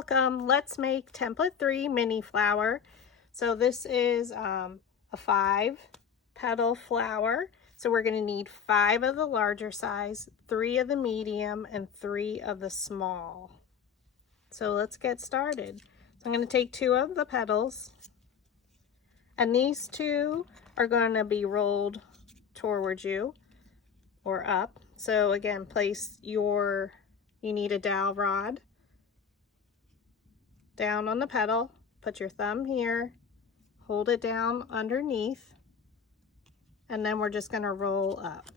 welcome. Let's make template 3 mini flower. So this is a 5 petal flower. So we're going to need 5 of the larger size, 3 of the medium, and 3 of the small. So let's get started. So I'm going to take 2 of the petals, and these 2 are going to be rolled towards you or up. So again, you need a dowel rod down on the petal, put your thumb here, hold it down underneath, and then we're just going to roll up.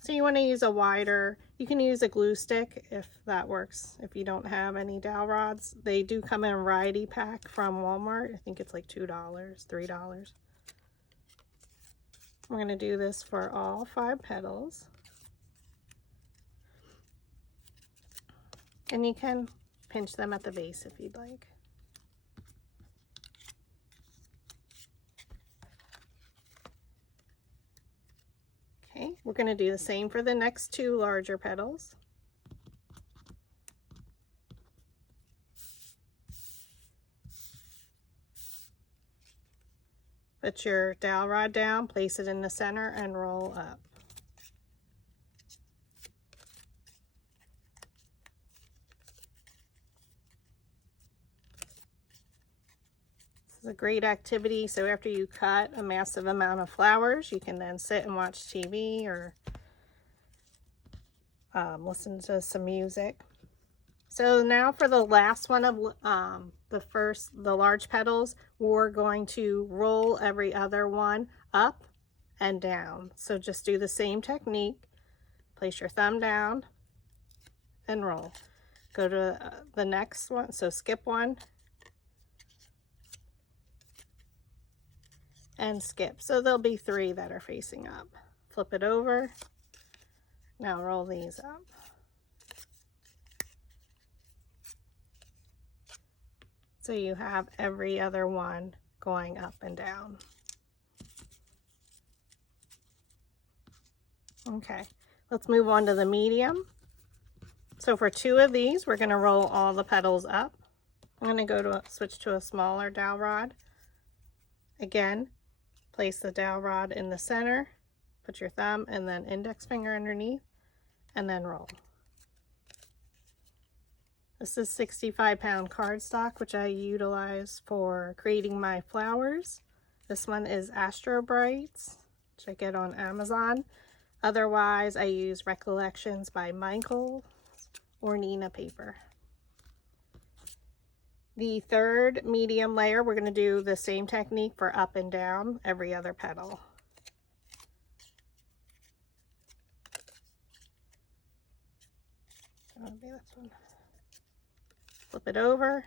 So you want to use a wider, you can use a glue stick if that works. If you don't have any dowel rods, they do come in a variety pack from Walmart. I think it's like $2, $3. We're going to do this for all 5 petals. And you can pinch them at the base if you'd like. Okay, we're going to do the same for the next 2 larger petals. Put your dowel rod down, place it in the center, and roll up. This is a great activity. So after you cut a massive amount of flowers, you can then sit and watch TV or listen to some music. So now for the last one of the large petals, we're going to roll every other one up and down. So just do the same technique. Place your thumb down and roll. Go to the next one. So skip one and skip. So there'll be 3 that are facing up. Flip it over. Now roll these up. So you have every other one going up and down. Okay, let's move on to the medium. So for 2 of these, we're going to roll all the petals up. I'm going to switch to a smaller dowel rod. Again, place the dowel rod in the center, put your thumb and then index finger underneath, and then roll. This is 65-pound cardstock, which I utilize for creating my flowers. This one is Astro Brights, which I get on Amazon. Otherwise, I use Recollections by Michael or Nina paper. The 3rd medium layer, we're going to do the same technique for up and down every other petal. That'll be this one. Flip it over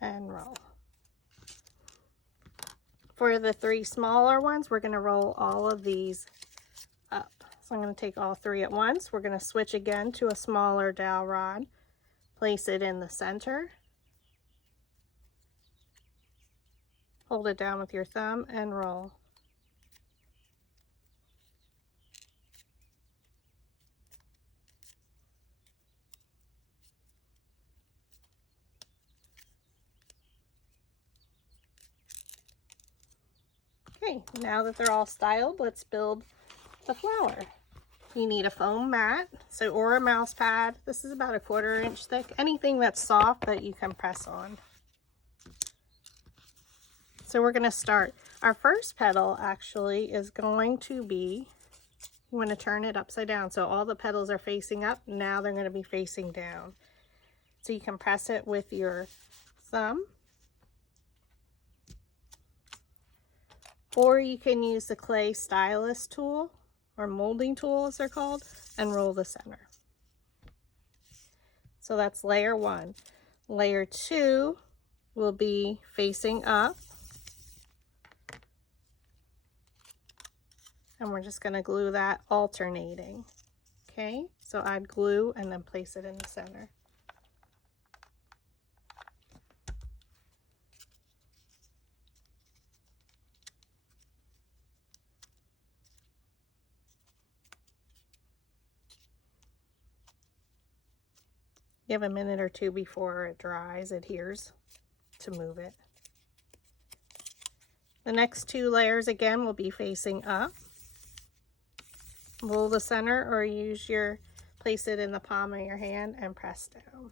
and roll. For the 3 smaller ones, we're going to roll all of these up. So I'm going to take all 3 at once. We're going to switch again to a smaller dowel rod, place it in the center, hold it down with your thumb and roll. Okay, now that they're all styled, let's build the flower. You need a foam mat, or a mouse pad. This is about a 1/4 inch thick. Anything that's soft that you can press on. So we're going to start. Our first petal actually is going to be, you want to turn it upside down. So all the petals are facing up. Now they're going to be facing down. So you can press it with your thumb. Or you can use the clay stylus tool, or molding tool as they're called, and roll the center. So that's layer 1. Layer 2 will be facing up. And we're just going to glue that alternating. Okay, so I'd glue and then place it in the center. Give a minute or two before it dries, adheres, to move it. The next 2 layers again will be facing up. Roll the center or place it in the palm of your hand and press down.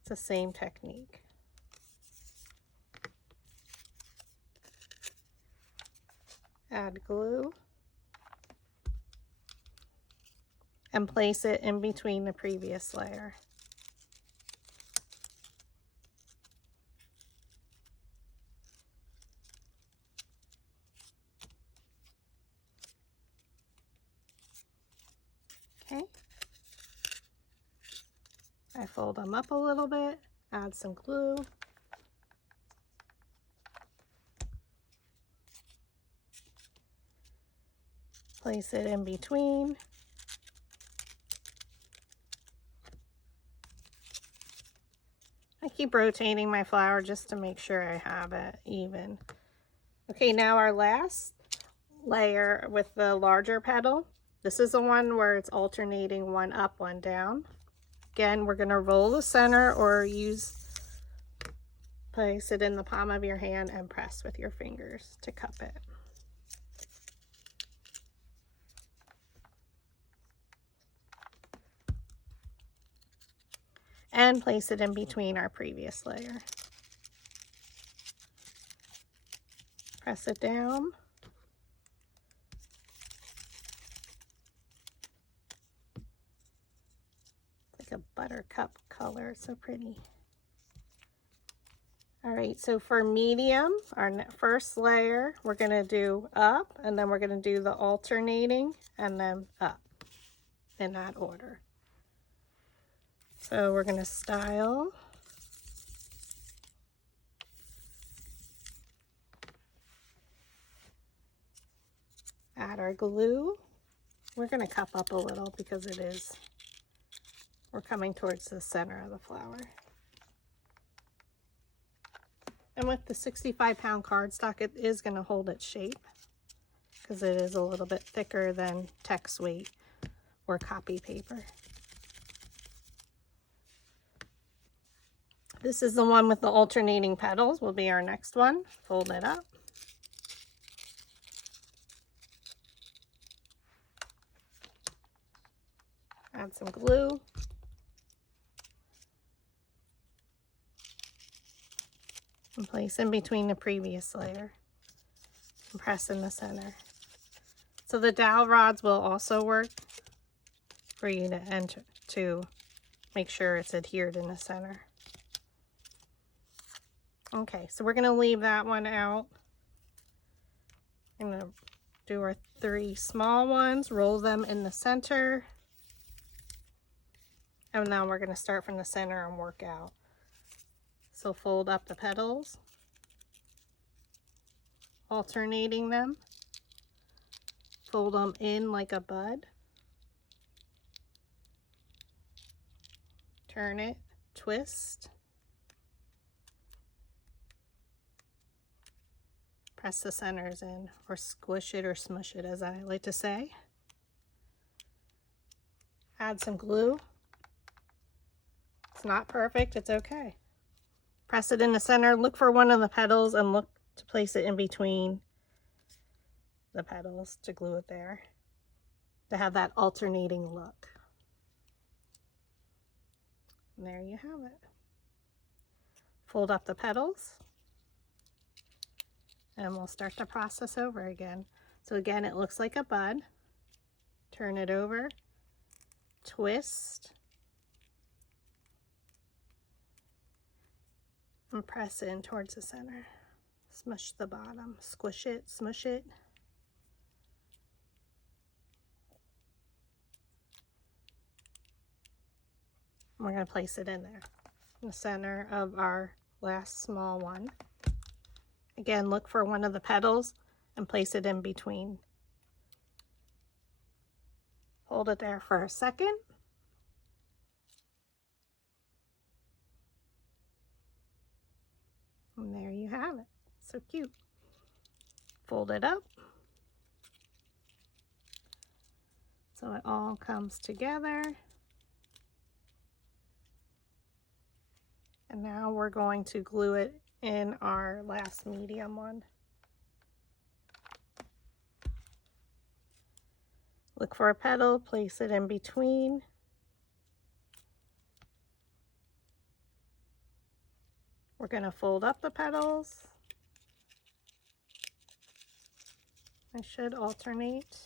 It's the same technique. Add glue and place it in between the previous layer. Okay. I fold them up a little bit, add some glue. Place it in between. I keep rotating my flower just to make sure I have it even. Okay, now our last layer with the larger petal. This is the one where it's alternating one up, one down. Again, we're going to roll the center or place it in the palm of your hand and press with your fingers to cup it. And place it in between our previous layer. Press it down. It's like a buttercup color, it's so pretty. All right, so for medium, our first layer, we're gonna do up, and then we're gonna do the alternating, and then up, in that order. So we're gonna style. Add our glue. We're gonna cup up a little because we're coming towards the center of the flower. And with the 65-pound cardstock, it is gonna hold its shape because it is a little bit thicker than text weight or copy paper. This is the one with the alternating petals, will be our next one. Fold it up. Add some glue. And place in between the previous layer. And press in the center. So the dowel rods will also work for you to make sure it's adhered in the center. Okay, so we're gonna leave that one out. I'm gonna do our 3 small ones, roll them in the center. And now we're gonna start from the center and work out. So fold up the petals, alternating them. Fold them in like a bud. Turn it, twist. Press the centers in, or squish it or smush it, as I like to say. Add some glue. It's not perfect, it's okay. Press it in the center, look for one of the petals and look to place it in between the petals to glue it there, to have that alternating look. And there you have it. Fold up the petals. And we'll start the process over again. So again, it looks like a bud. Turn it over, twist, and press in towards the center. Smush the bottom, squish it, smush it. And we're going to place it in there, in the center of our last small one. Again, look for one of the petals and place it in between. Hold it there for a second. And there you have it. So cute. Fold it up so it all comes together. And now we're going to glue it in our last medium one. Look for a petal, place it in between. We're going to fold up the petals. I should alternate.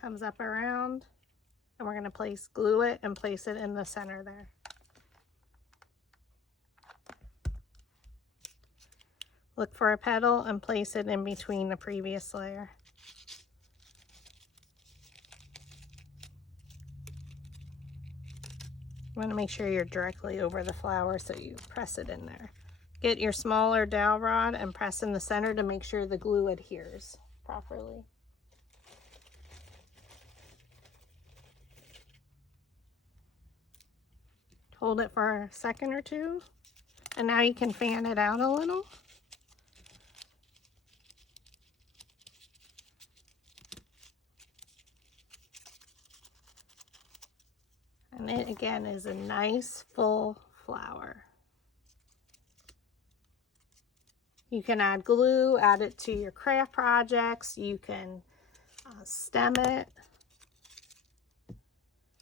Comes up around, and we're going to glue it and place it in the center there. Look for a petal and place it in between the previous layer. You want to make sure you're directly over the flower so you press it in there. Get your smaller dowel rod and press in the center to make sure the glue adheres properly. Hold it for a second or two, and now you can fan it out a little. And it again is a nice full flower. You can add glue, add it to your craft projects. You can stem it,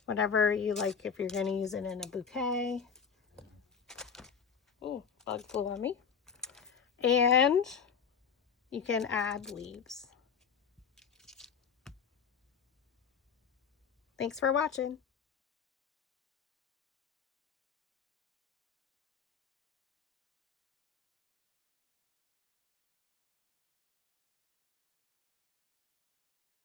whatever you like, if you're going to use it in a bouquet. Oh, bug flew on me. And you can add leaves. Thanks for watching.